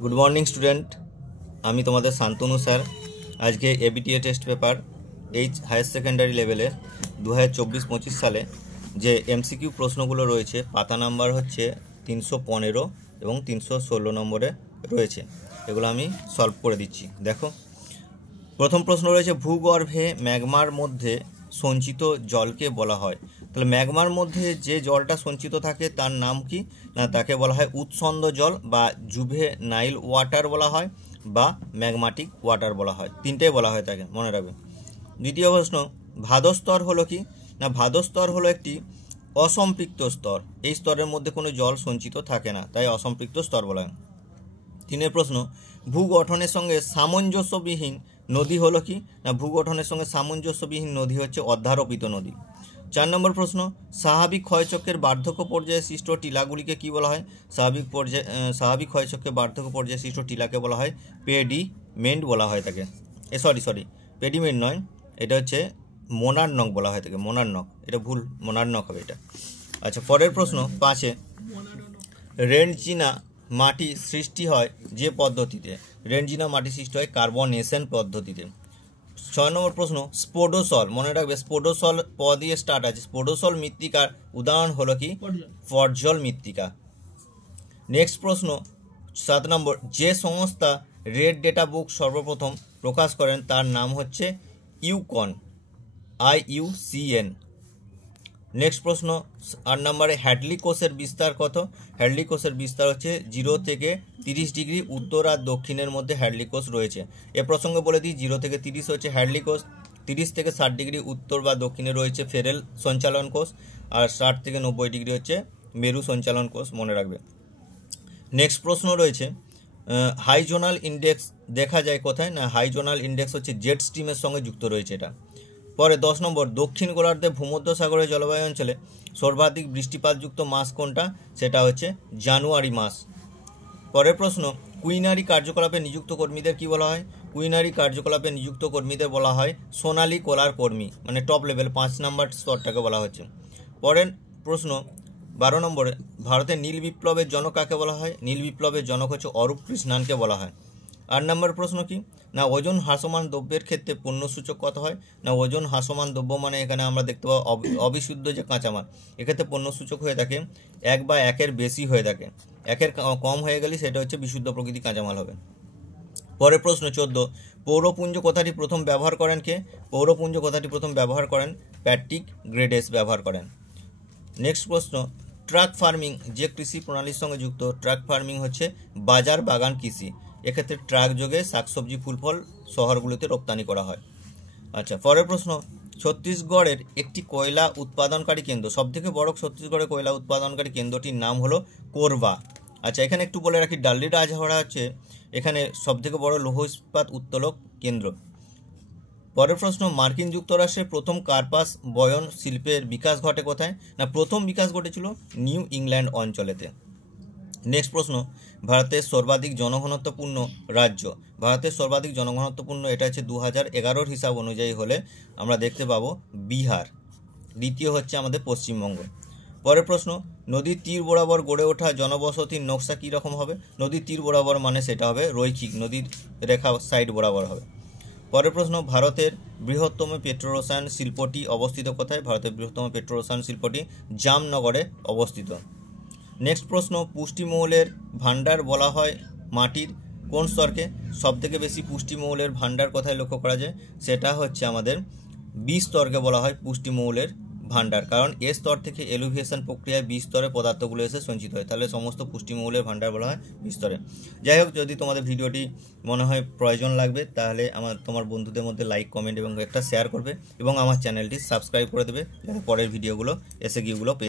Good morning student आमी तुम्हारे Shantanu sir आज के ABTA test paper H higher secondary लेवले 2024-25 साले जे एमसीकिউ प्रश्नगुलो रयेछे पाता नम्बर होच्छे 315 এবং 316 নম্বরে রয়েছে এগুলো আমি সলভ করে দিচ্ছি। দেখো প্রথম প্রশ্ন রয়েছে ভূগর্ভে ম্যাগমার মধ্যে সঞ্চিত জলকে বলা হয়। তাহলে ম্যাগমার মধ্যে যে জলটা সঞ্চিত থাকে তার নাম কি না, তাকে বলা হয় উৎসন্দ জল বা জুভেনাইল ওয়াটার বলা হয় বা ম্যাগমাটিক ওয়াটার বলা হয়, তিনটেই বলা হয় তাকে, মনে রাখবে। দ্বিতীয় প্রশ্ন ভাদস্তর হলো কি না, ভাদস্তর হলো একটি অসম্পৃক্ত স্তর, এই স্তরের মধ্যে কোনো জল সঞ্চিত থাকে না, তাই অসম্পৃক্ত স্তর বলা হয়। তিনের প্রশ্ন ভূগঠনের সঙ্গে সামঞ্জস্যবিহীন নদী হলো কি না, ভূগঠনের সঙ্গে সামঞ্জস্যবিহীন নদী হচ্ছে অধ্যারোপিত নদী। 4 নম্বর প্রশ্ন স্বাভাবিক ক্ষয়চক্রের বার্ধক্য পর্যায়ে সৃষ্ট টিলাগুলিকে কি বলা হয়, স্বাভাবিক ক্ষয়চক্রের বার্ধক্য পর্যায়ে সৃষ্ট টিলাকে বলা হয় পেডিমেন্ট বলা হয় তাকে, সরি পেডিমেন্ট নয়, এটা হচ্ছে মোনারনক বলা হয় তাকে, মোনারনক, এটা ভুল, মোনারনক হবে এটা। আচ্ছা পরের প্রশ্ন 5-এ রেনজিনা মাটি সৃষ্টি হয় যে পদ্ধতিতে, রেনজিনা মাটি সৃষ্টি হয় কার্বনেশন পদ্ধতিতে। 6 নম্বর প্রশ্ন স্পোডোসল, মনে রাখবে স্পোডোসল প দিয়ে স্টার্ট আছে, স্পোডোসল মৃত্তিকার উদাহরণ হলো কি পর্জল মৃত্তিকা। নেক্সট প্রশ্ন 7 নম্বর যে সংস্থা রেড ডেটা বুক সর্বপ্রথম প্রকাশ করেন তার নাম হচ্ছে ইউকন, IUCN। নেক্সট প্রশ্ন 8 নম্বরে হ্যাডলি কোষের বিস্তার কত, হ্যাডলি কোষের বিস্তার হচ্ছে 0 থেকে 30 ডিগ্রি, উত্তর আর দক্ষিণের মধ্যে হ্যাডলি কোষ রয়েছে। এ প্রসঙ্গে বলে দিই 0 থেকে 30 হচ্ছে হ্যাডলি কোষ, 30 থেকে 60 ডিগ্রি উত্তর বা দক্ষিণে রয়েছে ফেরেল সঞ্চালন কোষ, আর 60 থেকে 90 ডিগ্রি হচ্ছে মেরু সঞ্চালন কোষ, মনে রাখবে। নেক্সট প্রশ্ন রয়েছে হাইজোনাল ইন্ডেক্স দেখা যায় কোথায় না, হাইজোনাল ইন্ডেক্স হচ্ছে জেট স্ট্রিমের সঙ্গে যুক্ত রয়েছে এটা। পরে 10 নম্বর দক্ষিণ গোলার্ধে ভূমধ্যসাগরের জলবায়ু অঞ্চলে সর্বাধিক বৃষ্টিপাতযুক্ত মাস কোনটা, সেটা হচ্ছে জানুয়ারি মাস। পরের প্রশ্ন কুইনারি কার্যকলাপে নিযুক্ত কর্মীদের কি বলা হয়, কুইনারি কার্যকলাপে নিযুক্ত কর্মীদের বলা হয় সোনালী কলার কর্মী, মানে টপ লেভেল 5 নম্বর স্তরটাকে বলা হচ্ছে। পরের প্রশ্ন 12 নম্বরে ভারতের নীল বিপ্লবের জনক কাকে বলা হয়, নীল বিপ্লবের জনক হচ্ছে অরূপ কৃষ্ণানকে বলা হয়। 8 নম্বর প্রশ্ন কি না ওজন হ্রাসমান দ্রব্যের ক্ষেত্রে পণ্যসূচক কত হয় না, ওজন হ্রাসমান দ্রব্য মানে এখানে আমরা দেখতে পাবো অবিশুদ্ধ যে কাঁচামাল, এক্ষেত্রে পণ্যসূচক হয়ে থাকে 1 বা 1-এর বেশি হয়ে থাকে, 1-এর কম হয়ে গেলে সেটা হচ্ছে বিশুদ্ধ প্রকৃতি কাঁচামাল হবে। পরের প্রশ্ন 14 পৌরপুঞ্জ কথাটি প্রথম ব্যবহার করেন কে, পৌরপুঞ্জ কথাটি প্রথম ব্যবহার করেন প্যাট্রিক গ্রেডেস ব্যবহার করেন। নেক্সট প্রশ্ন ট্রাক ফার্মিং যে কৃষি প্রণালীর সঙ্গে যুক্ত, ট্রাক ফার্মিং হচ্ছে বাজার বাগান কৃষি, এক্ষেত্রে ট্রাক যোগে শাকসবজি ফুলফল শহরগুলিতে রপ্তানি করা হয়। আচ্ছা পরের প্রশ্ন ছত্তিশগড়ের একটি কয়লা উৎপাদনকারী কেন্দ্র, সবথেকে বড় ছত্তিশগড়ের কয়লা উৎপাদনকারী কেন্দ্রটির নাম হলো কোরবা। আচ্ছা এখানে একটু বলে রাখি ডাল্লি রাজহাওড়া হচ্ছে এখানে সবথেকে বড় লৌহ ইস্পাত উত্তোলক কেন্দ্র। পরের প্রশ্ন মার্কিন যুক্তরাষ্ট্রের প্রথম কার্পাস বয়ন শিল্পের বিকাশ ঘটে কোথায় না, প্রথম বিকাশ ঘটেছিল নিউ ইংল্যান্ড অঞ্চলেতে। নেক্সট প্রশ্ন ভারতের সর্বাধিক জনঘনত্বপূর্ণ রাজ্য, ভারতের সর্বাধিক জনঘনত্বপূর্ণ এটা হচ্ছে 2011 হিসাব অনুযায়ী হলে আমরা দেখতে পাবো বিহার, দ্বিতীয় হচ্ছে আমাদের পশ্চিমবঙ্গ। পরের প্রশ্ন নদীর তীর বরাবর গড়ে ওঠা জনবসতির নকশা কী রকম হবে, নদীর তীর বরাবর মানে সেটা হবে রৈখিক, নদীর রেখা সাইড বরাবর হবে। পরের প্রশ্ন ভারতের বৃহত্তম পেট্রোরসায়ন শিল্পটি অবস্থিত কোথায়, ভারতের বৃহত্তম পেট্রোরসায়ন শিল্পটি জামনগরে অবস্থিত। নেক্সট প্রশ্ন পুষ্টিমৌলের ভাণ্ডার বলা হয় মাটির কোন স্তরকে, সবথেকে বেশি পুষ্টিমৌলের ভাণ্ডার কোথায় লক্ষ্য করা যায়, সেটা হচ্ছে আমাদের বি স্তরকে বলা হয় পুষ্টিমৌলের ভাণ্ডার, কারণ এ স্তর থেকে এলিভেশন প্রক্রিয়ায় বি স্তরে পদার্থগুলো এসে সঞ্চিত হয়, তাহলে সমস্ত পুষ্টিমৌলের ভাণ্ডার বলা হয় বি স্তরে। যাই হোক যদি তোমাদের ভিডিওটি মনে হয় প্রয়োজন লাগবে তাহলে তোমার বন্ধুদের মধ্যে লাইক কমেন্ট এবং একটা শেয়ার করবে এবং আমার চ্যানেলটি সাবস্ক্রাইব করে দেবে যাতে পরের ভিডিওগুলো এসে গিয়েগুলো